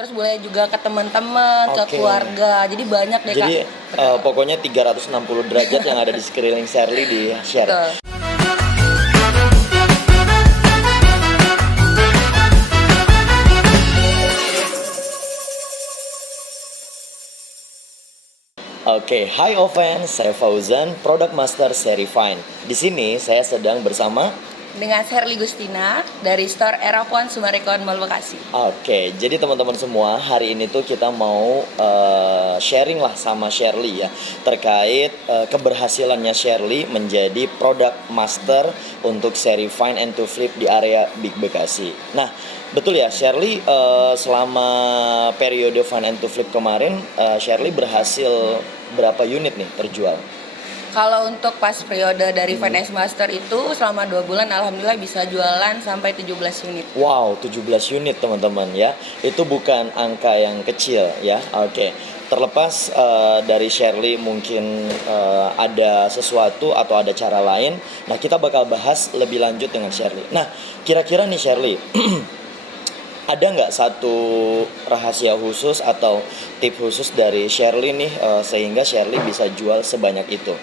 terus boleh juga ke teman-teman, ke Oke. keluarga. Jadi banyak deh, Kak. Jadi pokoknya 360 derajat yang ada di sekeliling Shirley di share. Betul. Oke, hi Oven, saya Fauzan, Product Master Seri Fine. Di sini saya sedang bersama. Dengan Shirley Gustina dari store Erapon Sumarekon Mall Bekasi. Oke, jadi teman-teman semua, hari ini tuh kita mau sharing lah sama Shirley ya terkait keberhasilannya Shirley menjadi Product Master untuk Seri Fine and to Flip di area Big Bekasi. Nah, betul ya Shirley, selama periode Fine and to Flip kemarin, Shirley berhasil berapa unit nih terjual? Kalau untuk pas periode dari Finance Master itu selama 2 bulan alhamdulillah bisa jualan sampai 17 unit. Wow, 17 unit teman-teman ya. Itu bukan angka yang kecil ya. Oke. Terlepas dari Shirley mungkin ada sesuatu atau ada cara lain. Nah, kita bakal bahas lebih lanjut dengan Shirley. Nah, kira-kira nih Shirley, ada nggak satu rahasia khusus atau tip khusus dari Shirley nih sehingga Shirley bisa jual sebanyak itu?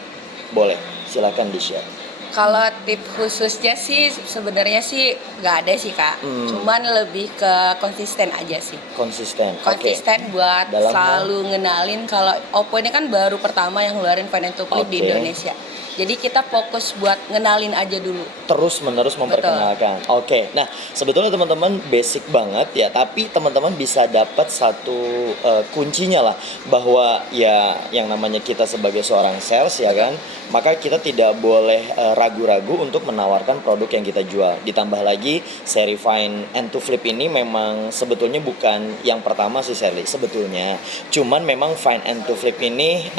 Boleh, silakan di-share. Kalau tip khususnya sih sebenarnya sih nggak ada sih, Kak. Cuman lebih ke konsisten aja sih. Konsisten. Konsisten buat Dalam selalu ngenalin kalau Oppo ini kan baru pertama yang ngeluarin Finance to Flip di Oke. Indonesia. Jadi kita fokus buat ngenalin aja dulu. Terus menerus memperkenalkan. Oke. Nah, sebetulnya teman-teman basic banget ya, tapi teman-teman bisa dapat satu kuncinya lah, bahwa ya yang namanya kita sebagai seorang sales ya kan, maka kita tidak boleh ragu-ragu untuk menawarkan produk yang kita jual. Ditambah lagi Seri Fine and to Flip ini memang sebetulnya bukan yang pertama sih Shirley sebetulnya. Cuman memang Fine and to Flip ini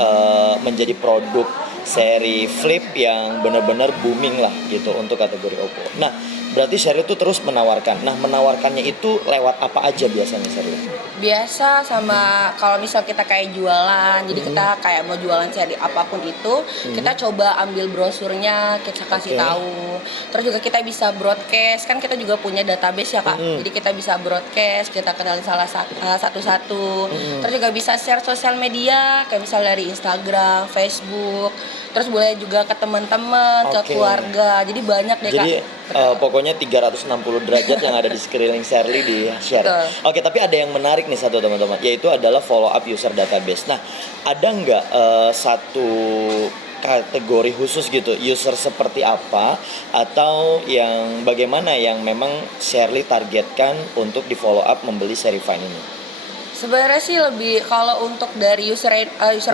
menjadi produk seri flip yang benar-benar booming lah gitu untuk kategori Oppo. Nah, berarti Shirley itu terus menawarkan. Nah, menawarkannya itu lewat apa aja biasanya Shirley? Biasa sama kalau misal kita kayak jualan, jadi kita kayak mau jualan seri apapun itu, kita coba ambil brosurnya, kita kasih Oke. tahu. Terus juga kita bisa broadcast, kan kita juga punya database ya, Kak. Jadi kita bisa broadcast, kita kenalin satu-satu. Terus juga bisa share sosial media, kayak misal dari Instagram, Facebook. Terus boleh juga ke teman-teman, ke Oke. keluarga. Jadi banyak deh, Jadi Kak. pokoknya 360 derajat yang ada di sekeliling Shirley di share. Betul. Oke, tapi ada yang menarik nih satu teman-teman, yaitu adalah follow up user database. Nah, ada nggak satu kategori khusus gitu, user seperti apa atau yang bagaimana yang memang Shirley targetkan untuk di follow up membeli Seri Fine ini? Sebenarnya sih lebih kalau untuk dari user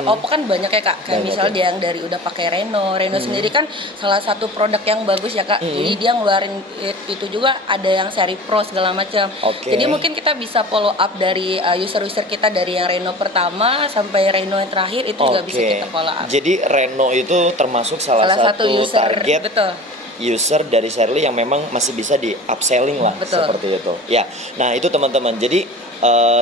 Oppo kan banyak ya, Kak. Kayak Banyak misalnya ya. dia yang dari udah pakai Reno sendiri kan salah satu produk yang bagus ya, Kak. Jadi dia ngeluarin itu juga ada yang seri Pro segala macam. Oke. Jadi mungkin kita bisa follow up dari user-user kita dari yang Reno pertama sampai Reno yang terakhir itu juga bisa kita follow up. Jadi Reno itu termasuk salah satu user, target betul. user dari Shirley yang memang masih bisa di upselling lah. Betul. Seperti itu ya. Nah, itu teman-teman, jadi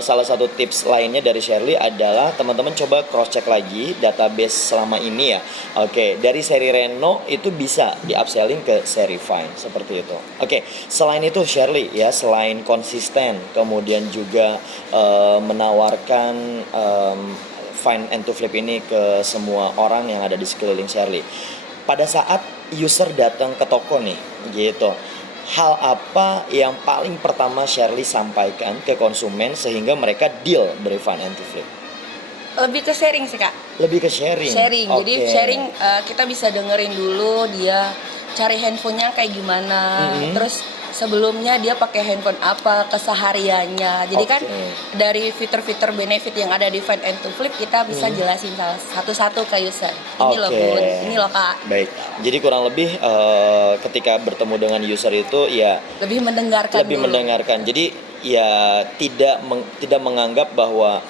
salah satu tips lainnya dari Shirley adalah teman-teman coba cross check lagi database selama ini ya. Oke, dari seri Reno itu bisa di upselling ke seri Fine seperti itu. Oke, selain itu Shirley ya, selain konsisten kemudian juga menawarkan Fine and to Flip ini ke semua orang yang ada di sekeliling Shirley. Pada saat user datang ke toko nih gitu, hal apa yang paling pertama Shirley sampaikan ke konsumen sehingga mereka deal dari Fine and to Flip? Lebih ke sharing sih, Kak. Lebih ke sharing. Jadi Oke. sharing kita bisa dengerin dulu dia cari handphonenya kayak gimana. Terus sebelumnya dia pakai handphone apa, kesehariannya. Jadi kan Oke. dari fitur-fitur benefit yang ada di Find and to Flip kita bisa jelasin satu-satu ke user. Ini loh Bun, ini loh Kak. Baik. Jadi kurang lebih ketika bertemu dengan user itu ya Lebih mendengarkan lebih dulu. mendengarkan. Jadi ya tidak menganggap bahwa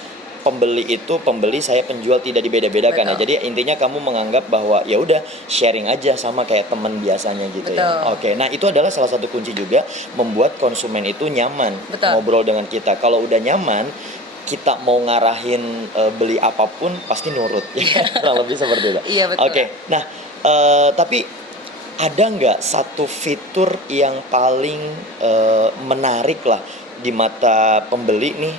pembeli saya penjual tidak dibeda-bedakan ya. Betul. Jadi intinya kamu menganggap bahwa ya udah sharing aja sama kayak teman biasanya gitu ya. Betul. Oke. Nah, itu adalah salah satu kunci juga membuat konsumen itu nyaman Betul. ngobrol dengan kita. Kalau udah nyaman, kita mau ngarahin beli apapun pasti nurut. Kurang lebih seperti itu. Iya, betul. Oke. Nah, tapi ada nggak satu fitur yang paling menarik lah di mata pembeli nih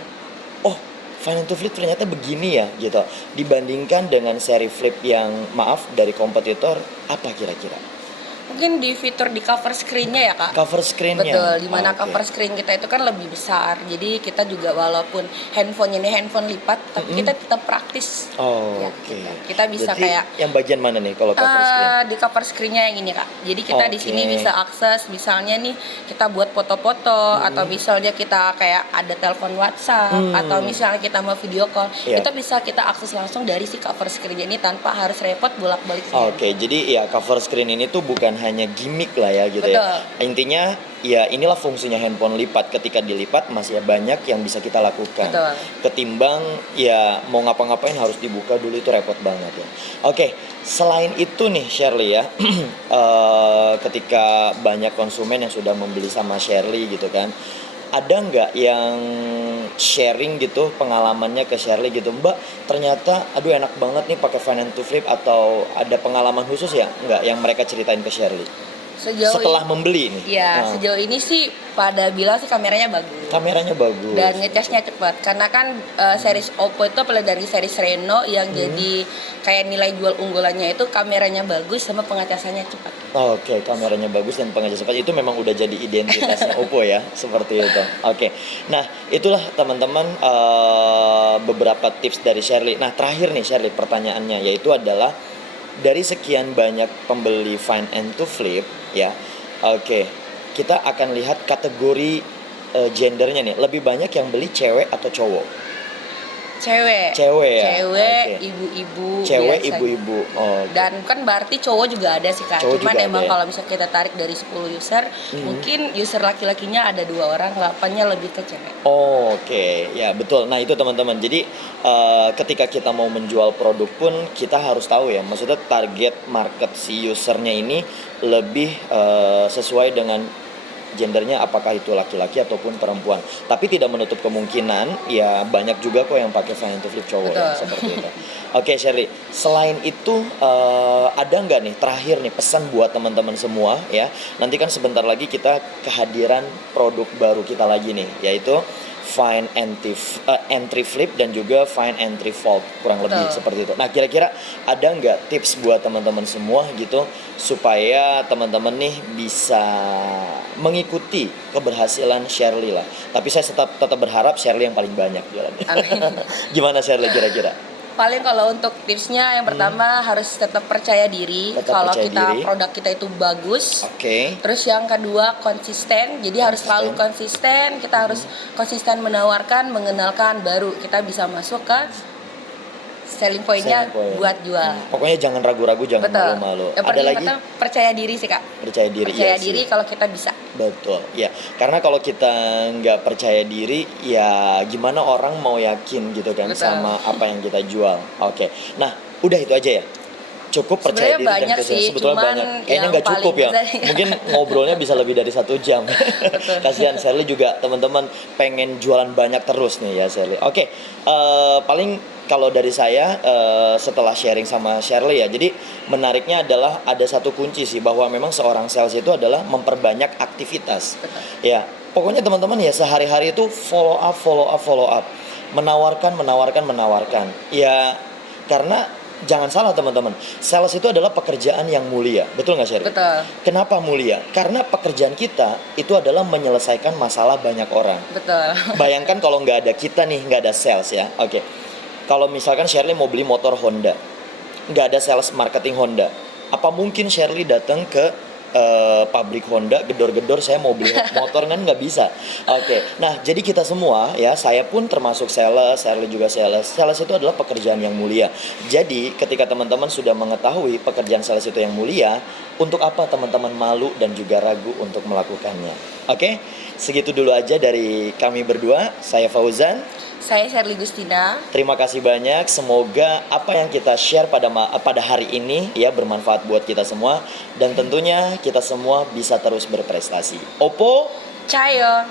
oh Find to Flip ternyata begini ya gitu. Dibandingkan dengan seri flip yang maaf dari kompetitor, apa kira-kira? Mungkin di fitur di cover screen-nya ya Kak. Cover screen-nya. Betul, dimana Oke. cover screen kita itu kan lebih besar. Jadi kita juga walaupun handphone ini handphone lipat, tapi kita tetap praktis. Oh, Ya, oke. gitu. Kita bisa Jadi, kayak yang bagian mana nih kalau cover screen? di cover screen-nya yang ini Kak. Jadi kita di sini Oke. bisa akses misalnya nih kita buat foto-foto atau misalnya kita kayak ada telepon WhatsApp atau misalnya kita mau video call, Iya. itu bisa kita akses langsung dari si cover screen ini tanpa harus repot bolak-balik sendiri. Oke, jadi ya cover screen ini tuh bukan hanya gimmick lah ya gitu ya. Intinya ya inilah fungsinya handphone lipat. Ketika dilipat masih banyak yang bisa kita lakukan. Betul. Ketimbang ya mau ngapa-ngapain harus dibuka dulu, itu repot banget ya. Oke, selain itu nih Shirley ya, ketika banyak konsumen yang sudah membeli sama Shirley gitu kan, ada nggak yang sharing gitu pengalamannya ke Shirley gitu, Mbak ternyata aduh enak banget nih pakai Find to Flip, atau ada pengalaman khusus ya nggak yang mereka ceritain ke Shirley setelah membeli nih? Ya, sejauh ini sih pada bilang sih kameranya bagus. Kameranya bagus. Dan ngecasnya cepat. Karena kan series Oppo itu apalagi dari series Reno yang jadi kayak nilai jual unggulannya itu kameranya bagus sama pengecasannya cepat. Oke, kameranya bagus dan pengecasan cepat itu memang udah jadi identitasnya Oppo ya, seperti itu. Oke, nah itulah teman-teman beberapa tips dari Shirley. Nah terakhir nih Shirley, pertanyaannya yaitu adalah dari sekian banyak pembeli Find to Flip ya, oke, kita akan lihat kategori gendernya nih, lebih banyak yang beli cewek atau cowok? Cewek Ya? Oke. ibu-ibu Cewek biasanya. ibu-ibu. Oh, Dan kan berarti cowok juga ada sih Kak. Cowok Cuman juga emang ada ya? kalau misalnya kita tarik dari 10 user, mungkin user laki-lakinya ada 2 orang, 8-nya lebih ke cewek. Oh, oke, ya betul. Nah itu teman-teman. Jadi ketika kita mau menjual produk pun kita harus tahu ya. Maksudnya target market si usernya ini lebih sesuai dengan gendernya, apakah itu laki-laki ataupun perempuan. Tapi tidak menutup kemungkinan ya banyak juga kok yang pakai Find to Flip cowok ya, Betul. seperti itu. Oke Shirley, selain itu ada nggak nih terakhir nih pesan buat teman-teman semua ya? Nanti kan sebentar lagi kita kehadiran produk baru kita lagi nih, yaitu Find Entry Flip dan juga Find Entry Fold, kurang lebih Betul. seperti itu. Nah kira-kira ada nggak tips buat teman-teman semua gitu supaya teman-teman nih bisa mengikuti keberhasilan Shirley lah. Tapi saya tetap berharap Shirley yang paling banyak jualannya. Amin. Gimana Shirley kira-kira? Paling kalau untuk tipsnya yang pertama harus tetap percaya diri. Tetap Kalau percaya kita diri. produk kita itu bagus. Oke. Terus yang kedua konsisten. Jadi harus selalu konsisten. Kita harus konsisten menawarkan, mengenalkan, baru kita bisa masuk ke selling point-nya Selling point. buat jual. Pokoknya jangan ragu-ragu, jangan Betul. malu-malu. Yang Ada paling lagi? penting percaya diri sih Kak. Percaya diri. Percaya iya diri sih. kalau kita bisa. Betul, ya. Karena kalau kita nggak percaya diri, ya gimana orang mau yakin gitu kan Betul. sama apa yang kita jual. Oke. Nah, udah itu aja ya. Cukup percaya Sebenarnya diri dan banyak percaya. sih, Sebetulnya cuman banyak. Kayaknya yang nggak cukup paling ya. besar- Mungkin ngobrolnya bisa lebih dari 1 jam. Kasihan Shirley juga teman-teman pengen jualan banyak terus nih ya Shirley. Oke, paling kalau dari saya setelah sharing sama Shirley ya, jadi menariknya adalah ada satu kunci sih, bahwa memang seorang sales itu adalah memperbanyak aktivitas. Betul. Ya, pokoknya teman-teman ya sehari-hari itu follow up, menawarkan. Ya, karena jangan salah teman-teman, sales itu adalah pekerjaan yang mulia, betul nggak Shirley? Betul. Kenapa mulia? Karena pekerjaan kita itu adalah menyelesaikan masalah banyak orang. Betul. Bayangkan kalau nggak ada kita nih, nggak ada sales ya. Oke, kalau misalkan Shirley mau beli motor Honda, nggak ada sales marketing Honda, apa mungkin Shirley datang ke pabrik Honda, gedor-gedor saya mau beli motor, kan nggak bisa. Oke, nah jadi kita semua ya, saya pun termasuk sales, Shirley juga sales. Sales itu adalah pekerjaan yang mulia. Jadi ketika teman-teman sudah mengetahui pekerjaan sales itu yang mulia, untuk apa teman-teman malu dan juga ragu untuk melakukannya? Oke, segitu dulu aja dari kami berdua. Saya Fauzan. Saya Shirley Gustina. Terima kasih banyak. Semoga apa yang kita share pada hari ini ya bermanfaat buat kita semua, dan tentunya kita semua bisa terus berprestasi. Oppo Cayo.